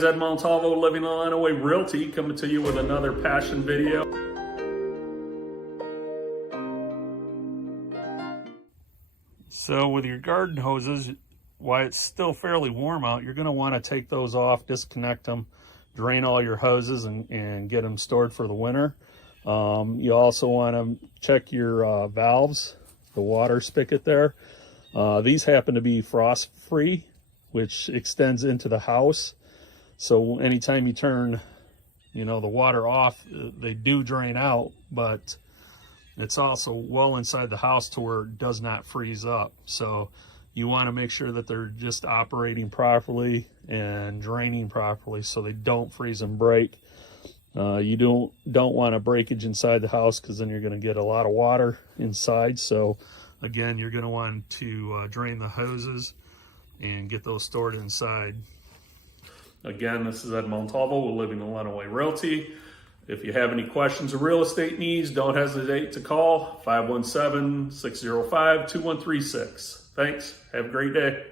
Ed Montalvo, living on Lenawee Realty, coming to you with another passion video. So with your garden hoses, while it's still fairly warm out, you're going to want to take those off, disconnect them, drain all your hoses and get them stored for the winter. You also want to check your valves, the water spigot there. These happen to be frost free, which extends into the house. So anytime you turn, the water off, they do drain out, but it's also well inside the house to where it does not freeze up. So you want to make sure that they're just operating properly and draining properly so they don't freeze and break. You don't want a breakage inside the house, because then you're going to get a lot of water inside. So again, you're going to want to drain the hoses and get those stored inside. Again, this is Ed Montalvo. We're living in Lenawee Realty. If you have any questions or real estate needs, don't hesitate to call 517-605-2136. Thanks. Have a great day.